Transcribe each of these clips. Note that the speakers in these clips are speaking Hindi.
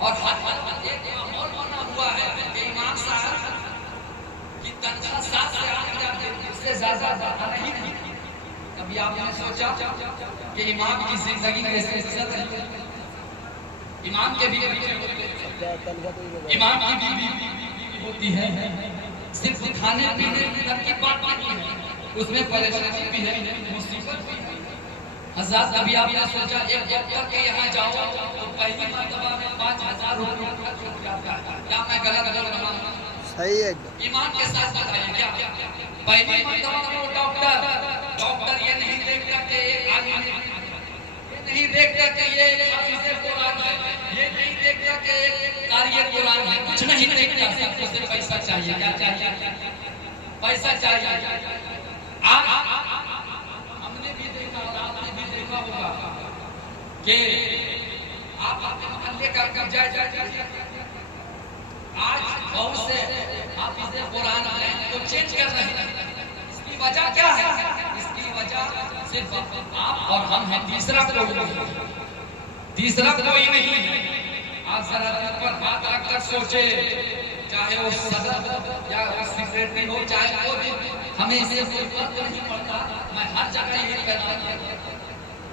और हर एक माहौल बना हुआ है कि इमाम साहब की तनख्वाह 7 से 8 हज़ार उससे ज्यादा नहीं थी। कभी आपने सोचा कि इमाम की जिंदगी कैसे इज्जत है? इमाम के भी इमाम की बीवी होती है, सिर्फ खाने पीने तक की बात नहीं है, उसमें परेशानी भी है, मुसीबत भी है। हज़रत कभी आपने सोचा एक डॉक्टर के यहाँ जाओ तो पहली मर्तबा में 5,000 रुपया खर्च हो जाता है? क्या मैं गलत बोल रहा हूँ? सही है। ईमान के साथ बताइए क्या पहली मर्तबा में डॉक्टर ये नहीं देखता कि एक आदमी, ये नहीं देखता कि ये हाफिज़े कुरान है, ये नहीं देखता कि कारी कुरान है, कुछ नहीं देखता, सिर्फ उसे पैसा चाहिए। क्या चाहिए? पैसा चाहिए। हमने भी देखा और आपने भी देखा होगा कि आप अपने मोहल्ले का जाए आज बहुत से हाफिज़े कुरान को चेंज कर रहे हैं। इसकी वजह क्या है? इसकी वजह सिर्फ आप और हम हैं, तीसरा कोई नहीं है। आप जरा दिल पर हाथ रखकर सोचे, चाहे वो सदर या सेक्रेटरी हो, चाहे वो भी, हमें इससे कोई फर्क नहीं पड़ता। मैं हर जगह यही कहता हूं,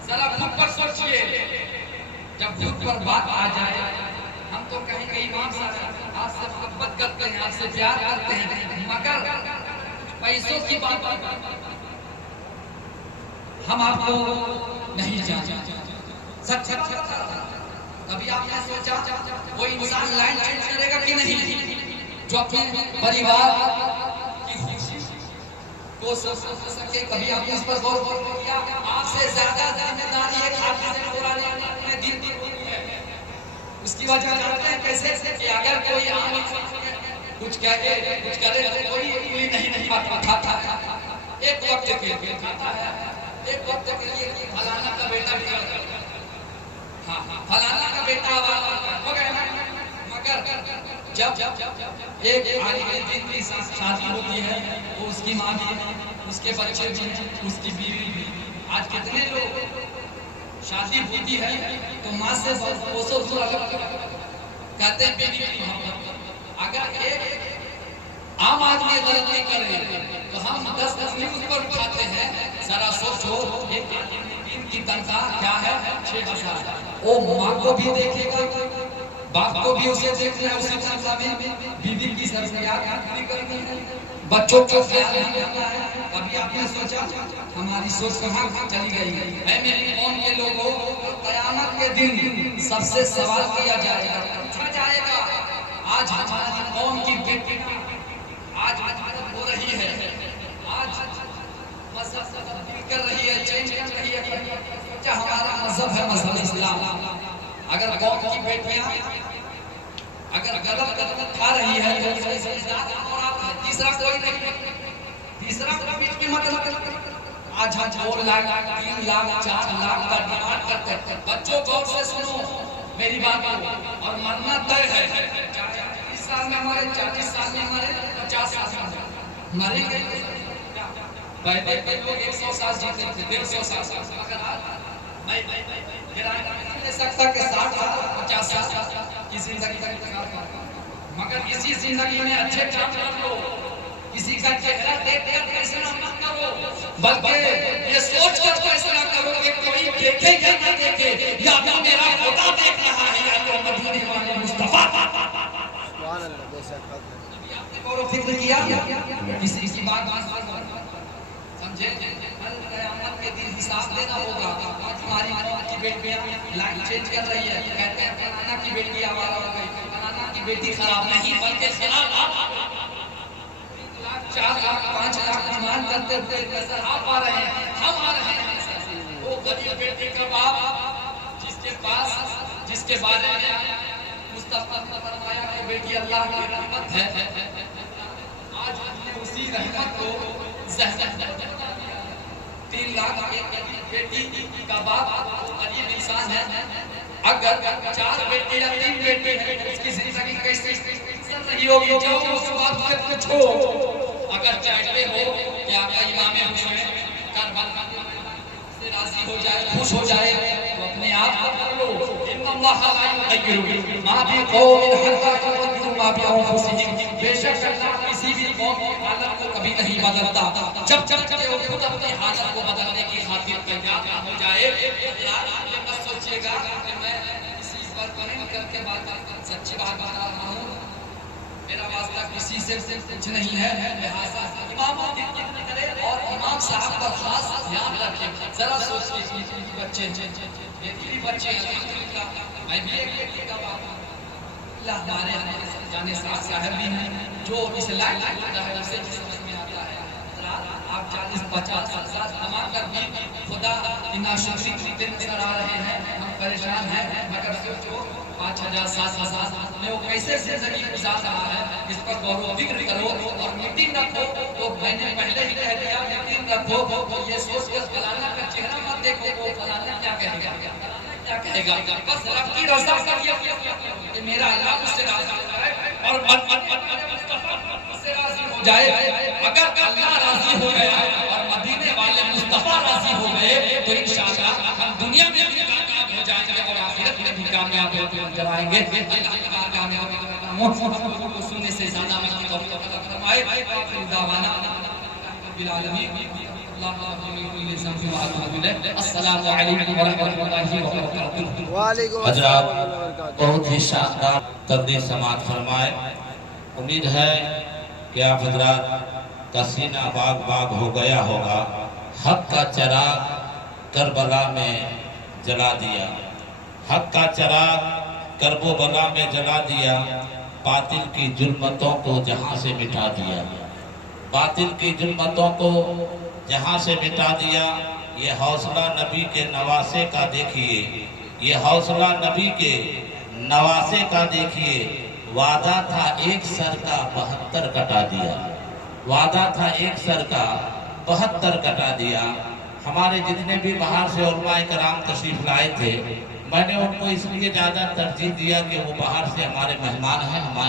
जरा खुद पर सोचिए। जब खुद पर बात आ जाए हम तो कहेंगे इमाम साहब आपसे मोहब्बत करते हैं, आपसे प्यार करते हैं, मगर पैसों की बात हम आपको नहीं जानते। सच कभी आपने सोचा वो इंसान लाइन चेंज करेगा कि नहीं, जो अपने परिवार की खुशी को सके? कभी आपने इस पर गौर किया? आपसे ज्यादा जिम्मेदारी है हाफिज़े कुरान अपने दिन की है। उसकी वजह जानते हैं कैसे? कि अगर कोई आम कुछ कहे कुछ करे तो कोई उंगली नहीं खाता। एक वक्त के लिए खाता है, एक वक्त के लिए फलाना का बेटा भी हाँ फलाना का बेटा हो गया ना। मगर जब एक आदमी के दिन की शादी होती है वो उसकी माँ भी, उसके बच्चे भी, उसकी बीवी भी। आज कितने लोग शादी होती है तो माँ से कोसों दूर कहते हैं बीवी की मोहब्बत। अगर एक आम आदमी गलती करे तो हम 10 न्यूज पर उठाते हैं। जरा सोचो, एक दिन की तनख्वाह क्या है? 6,000। वो माँ को भी देखेगा, बाप को भी उसे देखना है, उसी तनख्वाह में बीवी की जरूरियात पूरी करनी है, बच्चों को ख्याल रखना है। कभी आपने सोचा हमारी सोच कहाँ चली गई है? मेरी कौम के लोगों, क़यामत के दिन सबसे सवाल किया जाएगा, पूछा जाएगा आज हमारी कौम की बेटी आज हो रही है, आज मजहब तब्दील कर रही है, चेंज कर रही है। क्या हमारा मजहब है मजहब इस्लाम? अगर कौम की बेटियां अगर गलत कदम उठा रही है तो तीसरा कोई नहीं, तीसरा कोई इसकी मतलब आज 2 लाख 3 लाख 4 लाख का डिमांड करते हैं। बच्चों गौर से सुनो मेरी बात को, और मरना तय है। 30 साल में हमारे, 40 साल में हमारे, 50 साल में मरेंगे। पहले के लोग 100 साल जीते थे, 150 साल। मगर आज मैं ले सकता कि 60 साल 50 साल की जिंदगी तक, मगर इसी जिंदगी में अच्छे काम कर लो। किसी का चेहरा देख कर फैसला मत करो, बल्कि ये सोच कर फैसला करो कि कोई देखे या न देखे, या तो मेरा खुदा देख रहा है या तो मदीने वाले मुस्तफा। सुभान अल्लाह। बेशक आपने गौर फिक्र किया किसी की बात समझे? कल क़यामत के दिन हिसाब देना होगा। आज हमारी कौम की बेटियां लाइन चेंज कर रही है, कहते हैं फलाना की बेटी आवारा हो गई, फलाना की बेटी खराब नहीं, बल्कि खराब आप 4 लाख 5 लाख डिमांड करते हुए नजर आप आ रहे हैं, हम आ रहे हैं। वो गरीब बेटी का बाप जिसके बारे में मुस्तफा ने फरमाया कि बेटी अल्लाह की रहमत है, आज हमने उसी रहमत को 3 लाख बेटी का बाप गरीब इंसान है। अगर 4 बेटी या 3 बेटी है उसकी जिंदगी कैसे चल रही होगी? जाओ उस बात से पूछो। अगर चाहते हो कि आपका इमाम हुसैन करबला से राजी हो जाए, खुश हो जाए तो अपने आप को कर लो। इन्नल्लाह ला युग़य्यिरु मा बिक़ौमिन हत्ता युग़य्यिरु मा बिअन्फुसिहिम। बेशक अल्लाह किसी भी कौम की हालत को कभी नहीं बदलता जब तक वो खुद अपनी हालत को बदलने की खातिर तैयार ना हो जाए। यार ये मत सोचिएगा कि मैं इसी पर कमेंट करके बात सच्ची बात बता रहा हूँ, मेरा वास्ता किसी से कुछ नहीं है। लिहाजा इमाम करे और इमाम साहब का खास ध्यान रखें। जरा सोचिए बच्चे ये बच्चे मैं भी एक व्यक्ति का बाप हमारे जाने साहब भी हैं जो इस लाइन होता है उसे समझ में आता है। आप 40-50 साल कमा कर भी खुदा की नाशुक्री करते नजर आ रहे हैं, हम परेशान हैं। मगर सोचो 5,000-7,000 में वो कैसे जिंदगी गुजार रहा है, इस पर गौर व फिक्र करो और मीटिंग रखो। तो मैंने पहले ही कह दिया मीटिंग रखो तो ये सोच कर फलाना का चेहरा मत देखो वो फलाना क्या कहेगा क्या कहेगा। बस रब की रज़ा का ये मेरा अल्लाह मुझसे राज़ी है और मुझसे राज़ी हो जाए। अगर अल्लाह राज़ी हो गया और मदीने वाले मुस्तफा राज़ी हो गए तो इंशाअल्लाह हम दुनिया में भी कामयाब हो जाएंगे और आखिरत में भी कामयाब हो जाएंगे। अल्लाह की बारगाह में को सुनने से ज़्यादा में की तौफीक अता फरमाए। आखिर दावाना बिल आलमीन अस्सलामु अलैकुम व रहमतुल्लाहि व बरकातुहू। हज़रात बहुत ही शानदार तकरीर समाअत फरमाए। उम्मीद है कि आप हज़रात का सीना बाग बाग हो गया होगा। हक का चिराग करबला में जला दिया, हक का चिराग करबला में जला दिया, बातिल की जुल्मतों को जहां से मिटा दिया, बातिल की जुल्मतों को जहां से मिटा दिया। ये हौसला नबी के नवासे का देखिए, ये हौसला नबी के नवासे का देखिए। वादा था एक सर का 72 कटा दिया, वादा था एक सर का 72 कटा दिया। हमारे जितने भी बाहर से उलमाए कराम तशरीफ लाए थे, मैंने उनको इसलिए ज़्यादा तरजीह दिया कि वो बाहर से हमारे मेहमान हैं, हमारे